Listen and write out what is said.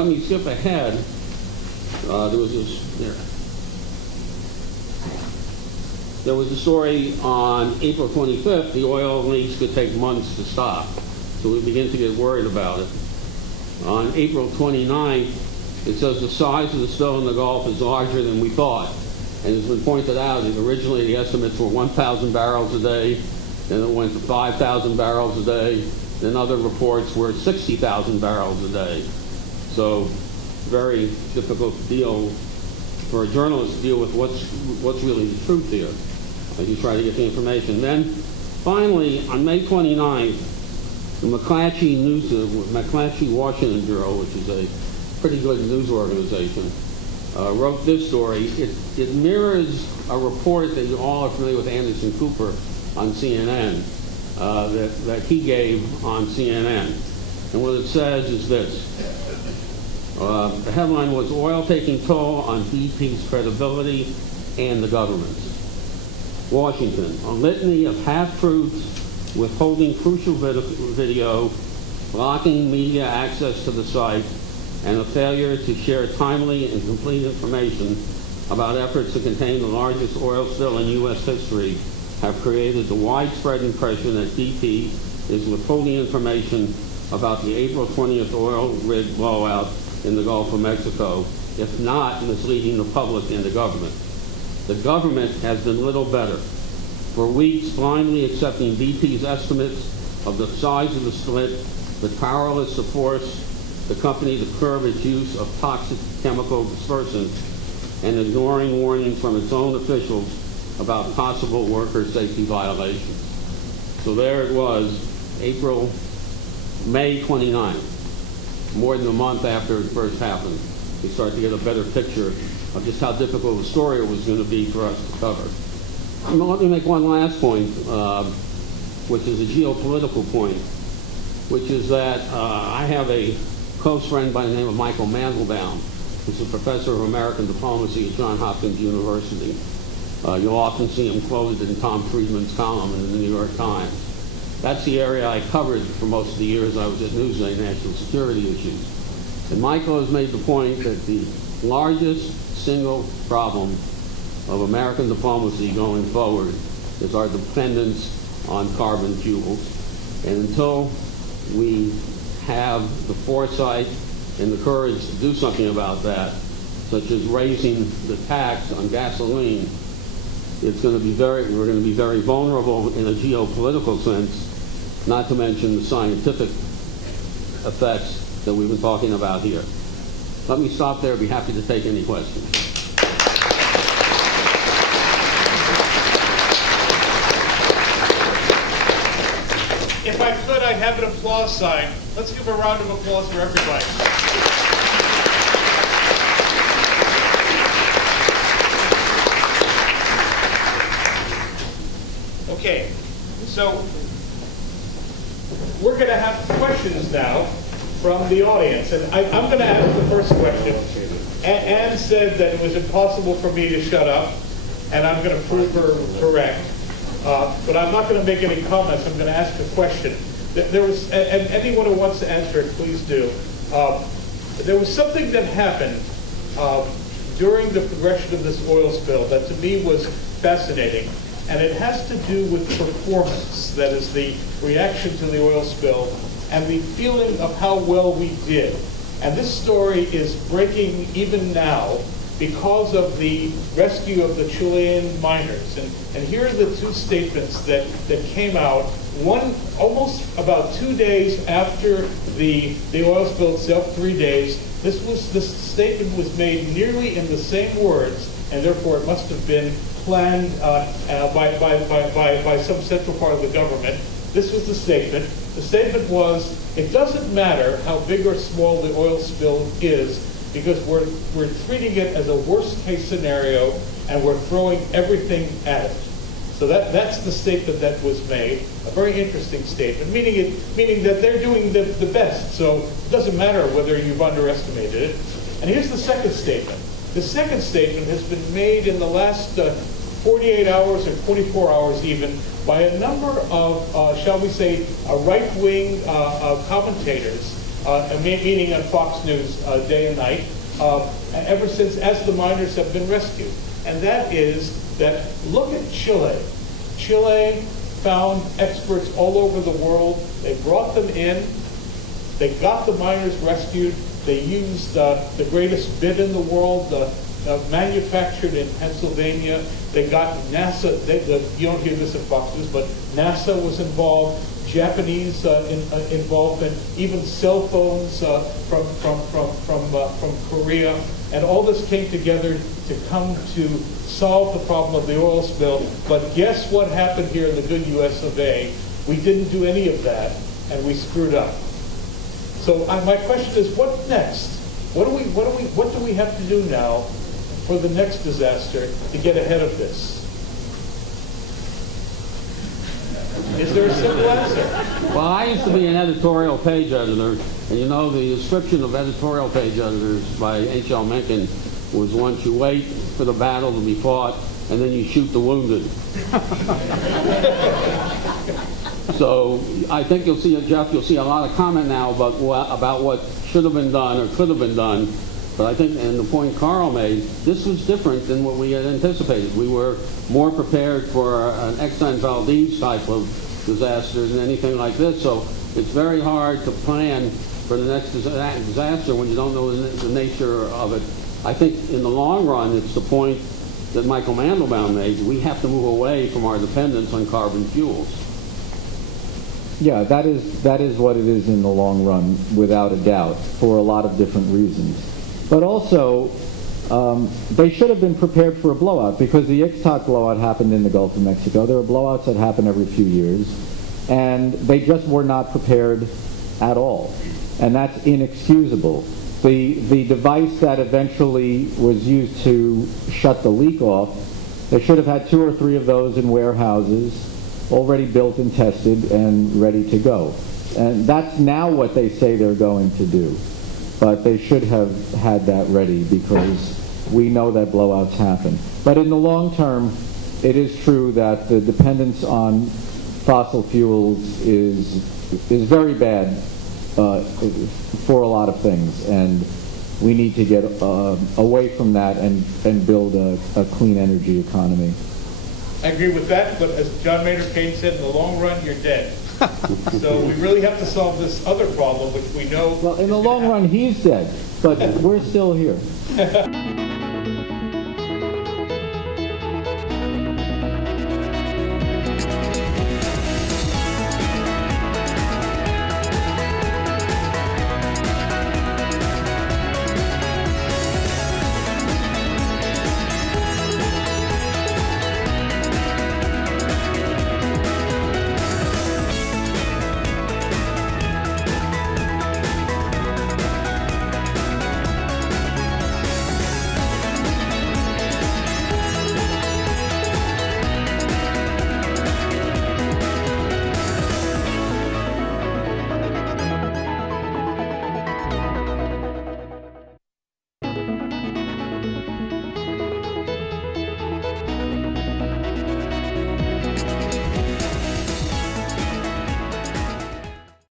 let me skip ahead. There was a story on April 25th, the oil leaks could take months to stop. So we begin to get worried about it. On April 29th, it says the size of the spill in the Gulf is larger than we thought. And it's been pointed out that originally the estimates were 1,000 barrels a day, then it went to 5,000 barrels a day, then other reports were 60,000 barrels a day. So very difficult to deal, for a journalist to deal with what's really the truth here, as you try to get the information. Then finally, on May 29th, the McClatchy Washington Bureau, which is a pretty good news organization, wrote this story. It mirrors a report that you all are familiar with, Anderson Cooper on CNN, that he gave on CNN. And what it says is this. The headline was, "Oil Taking Toll on BP's Credibility and the Government's." Washington, a litany of half-truths, withholding crucial video, blocking media access to the site, and a failure to share timely and complete information about efforts to contain the largest oil spill in U.S. history have created the widespread impression that BP is withholding information about the April 20th oil rig blowout in the Gulf of Mexico, if not misleading the public and the government. The government has been little better. For weeks, blindly accepting BP's estimates of the size of the split, but powerless to force the company to curb its use of toxic chemical dispersants, and ignoring warnings from its own officials about possible worker safety violations. So there it was, May 29th, more than a month after it first happened. We start to get a better picture of just how difficult a story it was going to be for us to cover. Let me make one last point, which is a geopolitical point, which is that I have a close friend by the name of Michael Mandelbaum, who's a professor of American diplomacy at Johns Hopkins University. You'll often see him quoted in Tom Friedman's column in the New York Times. That's the area I covered for most of the years I was at Newsday, national security issues. And Michael has made the point that the largest single problem of American diplomacy going forward is our dependence on carbon fuels. And until we have the foresight and the courage to do something about that, such as raising the tax on gasoline, we're going to be very vulnerable in a geopolitical sense, not to mention the scientific effects that we've been talking about here. Let me stop there. I'd be happy to take any questions. If I could, I'd have an applause sign. Let's give a round of applause for everybody. Okay, so we're going to have questions now from the audience. And I'm going to ask the first question. Anne said that it was impossible for me to shut up, and I'm going to prove her correct. But I'm not going to make any comments. I'm going to ask a question. There was, and anyone who wants to answer it, please do. There was something that happened during the progression of this oil spill that to me was fascinating. And it has to do with performance, that is the reaction to the oil spill, and the feeling of how well we did. And this story is breaking even now because of the rescue of the Chilean miners. And here are the two statements that came out. One, almost about 2 days after the oil spill itself, 3 days. This statement was made nearly in the same words, and therefore it must have been planned by some central part of the government. This was the statement. The statement was, it doesn't matter how big or small the oil spill is, because we're treating it as a worst case scenario and we're throwing everything at it. So that's the statement that was made. A very interesting statement, meaning that they're doing the best. So it doesn't matter whether you've underestimated it. And here's the second statement. The second statement has been made in the last 48 hours or 24 hours even by a number of, shall we say, right-wing commentators. meeting on Fox News day and night, ever since as the miners have been rescued. And that is that, look at Chile. Chile found experts all over the world. They brought them in. They got the miners rescued. They used the greatest bit in the world, manufactured in Pennsylvania. They got NASA. You don't hear this at Fox News, but NASA was involved. Japanese involvement, even cell phones from Korea, and all this came together to come to solve the problem of the oil spill. But guess what happened here in the good U.S. of A? We didn't do any of that, and we screwed up. So my question is, what next? What do we have to do now for the next disaster to get ahead of this? Is there a simple answer? Well, I used to be an editorial page editor, and you know the description of editorial page editors by H.L. Mencken was once you wait for the battle to be fought, and then you shoot the wounded. So I think you'll see, Jeff, you'll see a lot of comment now about what should have been done or could have been done. But I think, and the point Carl made, this was different than what we had anticipated. We were more prepared for an Exxon Valdez type of disaster than anything like this. So it's very hard to plan for the next disaster when you don't know the nature of it. I think in the long run, it's the point that Michael Mandelbaum made. We have to move away from our dependence on carbon fuels. Yeah, that is what it is in the long run, without a doubt, for a lot of different reasons. But also, they should have been prepared for a blowout, because the Ixtoc blowout happened in the Gulf of Mexico. There are blowouts that happen every few years, and they just were not prepared at all. And that's inexcusable. The device that eventually was used to shut the leak off, they should have had 2 or 3 of those in warehouses, already built and tested and ready to go. And that's now what they say they're going to do. But they should have had that ready, because we know that blowouts happen. But in the long term, it is true that the dependence on fossil fuels is very bad for a lot of things, and we need to get away from that and build a clean energy economy. I agree with that, but as John Maynard Keynes said, in the long run, you're dead. So we really have to solve this other problem, which we know... Well, in the long run, he's dead, but we're still here.